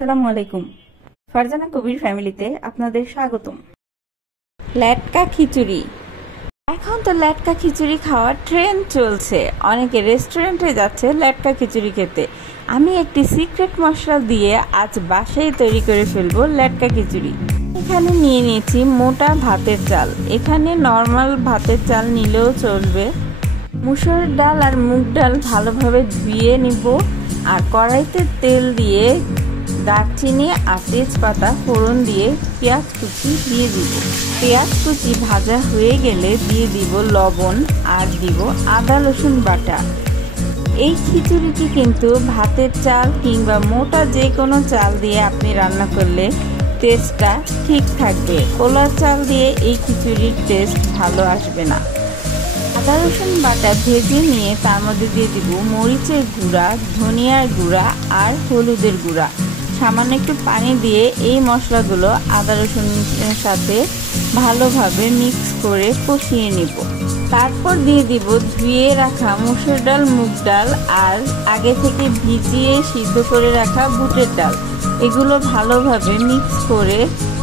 আসসালামু আলাইকুম। ফারজানা কবির ফ্যামিলিতে আপনাদের স্বাগতম। লেটকা খিচুড়ি। এখন তো লেটকা খিচুড়ি খাওয়ার ট্রেন্ড চলছে, অনেকে রেস্টুরেন্টে যাচ্ছে লেটকা খিচুড়ি খেতে। আমি একটি সিক্রেট মশলা দিয়ে আজ বাসায় তৈরি করে ফেলবো লেটকা খিচুড়ি। এখানে নিয়ে নিয়েছি মোটা ভাতের চাল, এখানে নর্মাল ভাতের চাল নিলেও চলবে। মুসুর ডাল আর মুগ ডাল ভালোভাবে ধুয়ে নিব, আর কড়াইতে তেল দিয়ে দারচিনি আর তেজপাতা ফোড়ন দিয়ে পেঁয়াজ কুচি দিয়ে দিব। পেঁয়াজ কুচি ভাজা হয়ে গেলে দিয়ে দিব লবণ আর দিব আদা রসুন বাটা। এই খিচুড়িটি কিন্তু ভাতের চাল কিংবা মোটা যে কোনো চাল দিয়ে আপনি রান্না করলে টেস্টটা ঠিক থাকবে। কোলার চাল দিয়ে এই খিচুড়ির টেস্ট ভালো আসবে না। আদা রসুন বাটা ভেজে নিয়ে তার মধ্যে দিয়ে দিব মরিচের গুঁড়া, ধনিয়ার গুঁড়া আর হলুদের গুঁড়া। সামান্য একটু পানি দিয়ে এই মশলাগুলো আদা রসুনের সাথে ভালোভাবে মিক্স করে কষিয়ে নিব। তারপর দিয়ে দিব ধুয়ে রাখা মুসুর ডাল, মুগ ডাল আর আগে থেকে ভিজিয়ে সিদ্ধ করে রাখা বুটের ডাল। এগুলো ভালোভাবে মিক্স করে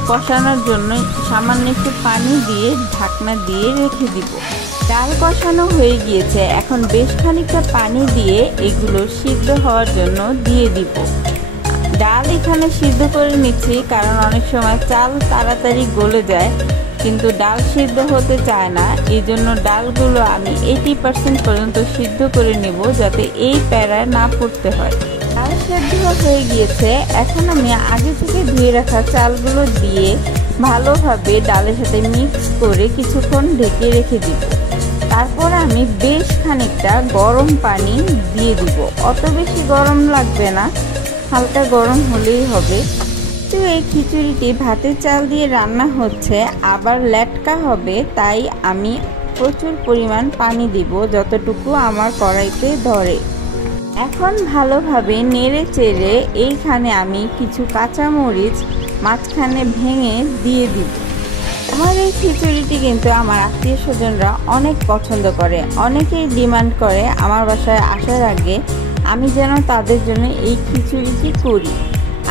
কষানোর জন্য সামান্য একটু পানি দিয়ে ঢাকনা দিয়ে রেখে দিব। ডাল কষানো হয়ে গিয়েছে, এখন বেশ খানিকটা পানি দিয়ে এগুলো সিদ্ধ হওয়ার জন্য দিয়ে দিব। ডাল এখানে সিদ্ধ করে নিচ্ছি, কারণ অনেক সময় চাল তাড়াতাড়ি গলে যায় কিন্তু ডাল সিদ্ধ হতে চায় না। এই জন্য ডালগুলো আমি 80% পর্যন্ত সিদ্ধ করে নেব, যাতে এই প্যারায় না পড়তে হয়। ডাল সিদ্ধ হয়ে গিয়েছে, এখন আমি আগে থেকে ধুয়ে রাখা চালগুলো দিয়ে ভালোভাবে ডালের সাথে মিক্স করে কিছুক্ষণ ঢেকে রেখে দিব। তারপর আমি বেশ খানিকটা গরম পানি দিয়ে দিব। অত বেশি গরম লাগবে না, হালকা গরম হলেই হবে। তো এই খিচুড়িটি ভাতের চাল দিয়ে রান্না হচ্ছে, আবার লেটকা হবে, তাই আমি প্রচুর পরিমাণ পানি দিব যতটুকু আমার কড়াইতে ধরে। এখন ভালোভাবে নেড়ে চেড়ে এইখানে আমি কিছু কাঁচামরিচ মাঝখানে ভেঙে দিয়ে দিব। আমার এই খিচুড়িটি কিন্তু আমার আত্মীয় স্বজনরা অনেক পছন্দ করে, অনেকেই ডিমান্ড করে আমার বাসায় আসার আগে আমি যেন তাদের জন্য এই খিচুড়িটি করি।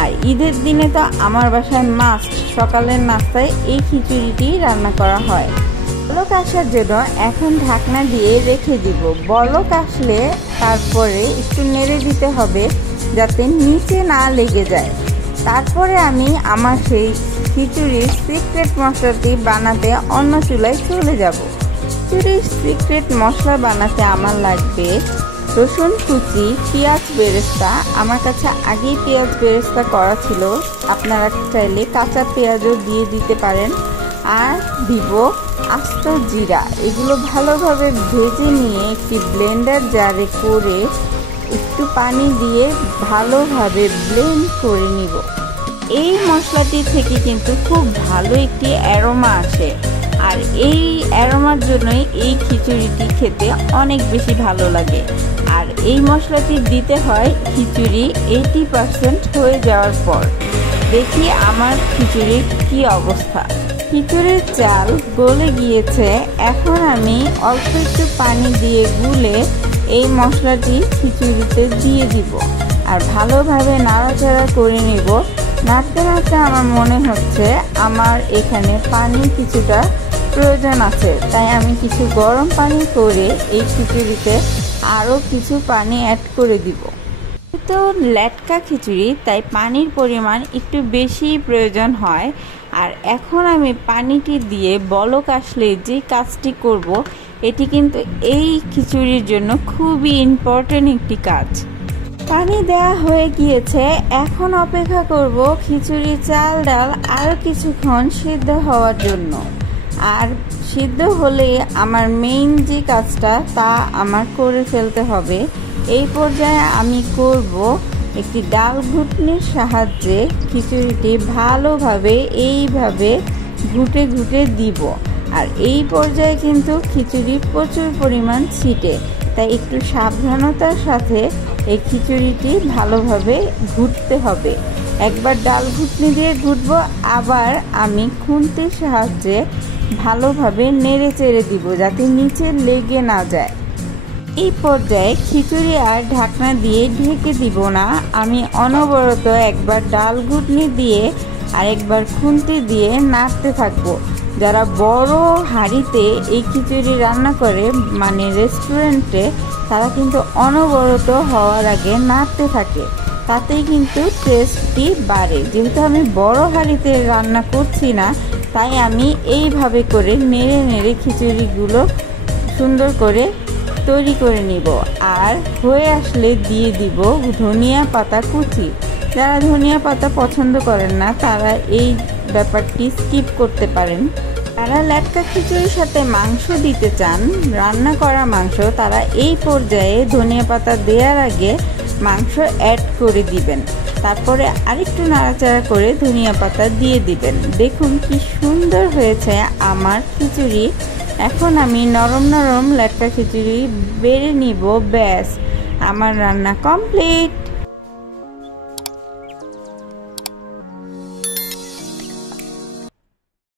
আর ঈদের দিনে তো আমার বাসায় মাস্ট সকালের নাস্তায় এই খিচুড়িটি রান্না করা হয়। বলক আসার জন্য এখন ঢাকনা দিয়ে রেখে দিব। বলক আসলে তারপরে একটু নেড়ে দিতে হবে যাতে নিচে না লেগে যায়। তারপরে আমি আমার সেই খিচুড়ির সিক্রেট মশলাটি বানাতে অন্য চুলায় চলে যাব। খিচুড়ির সিক্রেট মশলা বানাতে আমার লাগবে রসুন কুচি, পেঁয়াজ বেরেস্তা। আমার কাছে আগেই পেঁয়াজ বেরেস্তা করা ছিল, আপনারা চাইলে কাঁচা পেঁয়াজও দিয়ে দিতে পারেন। আর দিব আস্ত জিরা। এগুলো ভালোভাবে ভেজে নিয়ে একটি ব্লেন্ডার জারে করে একটু পানি দিয়ে ভালোভাবে ব্লেন্ড করে নিব। এই মশলাটি থেকে কিন্তু খুব ভালো একটি অ্যারোমা আসে, আর এই অ্যারোমার জন্যই এই খিচুড়িটি খেতে অনেক বেশি ভালো লাগে। আর এই মশলাটি দিতে হয় খিচুড়ি 80% হয়ে যাওয়ার পর। দেখি আমার খিচুড়ির কি অবস্থা। খিচুড়ির চাল গলে গিয়েছে, এখন আমি অল্প একটু পানি দিয়ে গুলে এই মশলাটি খিচুড়িতে দিয়ে দিব আর ভালোভাবে নাড়াচাড়া করে নেব। নাড়তে নাড়তে আমার মনে হচ্ছে আমার এখানে পানি কিছুটা প্রয়োজন আছে, তাই আমি কিছু গরম পানি করে এই খিচুড়িতে আরও কিছু পানি অ্যাড করে দিব। তো লেটকা খিচুড়ি, তাই পানির পরিমাণ একটু বেশি প্রয়োজন হয়। আর এখন আমি পানিটি দিয়ে বলক আসলে যে কাজটি করব, এটি কিন্তু এই খিচুড়ির জন্য খুবই ইম্পর্টেন্ট একটি কাজ। পানি দেওয়া হয়ে গিয়েছে, এখন অপেক্ষা করব খিচুড়ি চাল ডাল আরও কিছুক্ষণ সিদ্ধ হওয়ার জন্য। আর সিদ্ধ হলে আমার মেইন যে কাজটা তা আমার করে ফেলতে হবে। এই পর্যায়ে আমি করব একটি ডাল ঘুটনির সাহায্যে খিচুড়িটি ভালোভাবে এইভাবে ঘুটে ঘুটে দিব। আর এই পর্যায়ে কিন্তু খিচুড়ি প্রচুর পরিমাণ ছিটে, তাই একটু সাবধানতার সাথে এই খিচুড়িটি ভালোভাবে ঘুটতে হবে। একবার ডাল ঘুটনি দিয়ে ঘুটবো, আবার আমি খুন্তির সাহায্যে ভালোভাবে নেড়ে চেড়ে দিব যাতে নিচে লেগে না যায়। এই পর্যায়ে খিচুড়ি আর ঢাকনা দিয়ে ঢেকে দিব না, আমি অনবরত একবার ডাল ঘুটনি দিয়ে আরেকবার খুন্তি দিয়ে নাড়তে থাকবো। যারা বড় হাঁড়িতে এই খিচুড়ি রান্না করে মানে রেস্টুরেন্টে, তারা কিন্তু অনবরত হওয়ার আগে নাড়তে থাকে, তাতেই কিন্তু টেস্টটি বাড়ে। যেহেতু আমি বড় হাঁড়িতে রান্না করছি না, তাই আমি এইভাবে করে নেড়ে নেড়ে খিচুড়িগুলো সুন্দর করে তৈরি করে নিব। আর হয়ে আসলে দিয়ে দিব ধনিয়া পাতা কুচি। যারা ধনিয়া পাতা পছন্দ করেন না, তারা এই ব্যাপারটি স্কিপ করতে পারেন। যারা লেটকা খিচুড়ির সাথে মাংস দিতে চান, রান্না করা মাংস, তারা এই পর্যায়ে ধনিয়া পাতা দেওয়ার আগে মাংস অ্যাড করে দিবেন। তারপরে আরেকটু নাড়াচাড়া করে ধনিয়া পাতা দিয়ে দিবেন। দেখুন কি সুন্দর হয়েছে আমার খিচুড়ি। এখন আমি নরম নরম লেটকা খিচুড়ি বেড়ে নিব। ব্যাস, আমার রান্না কমপ্লিট।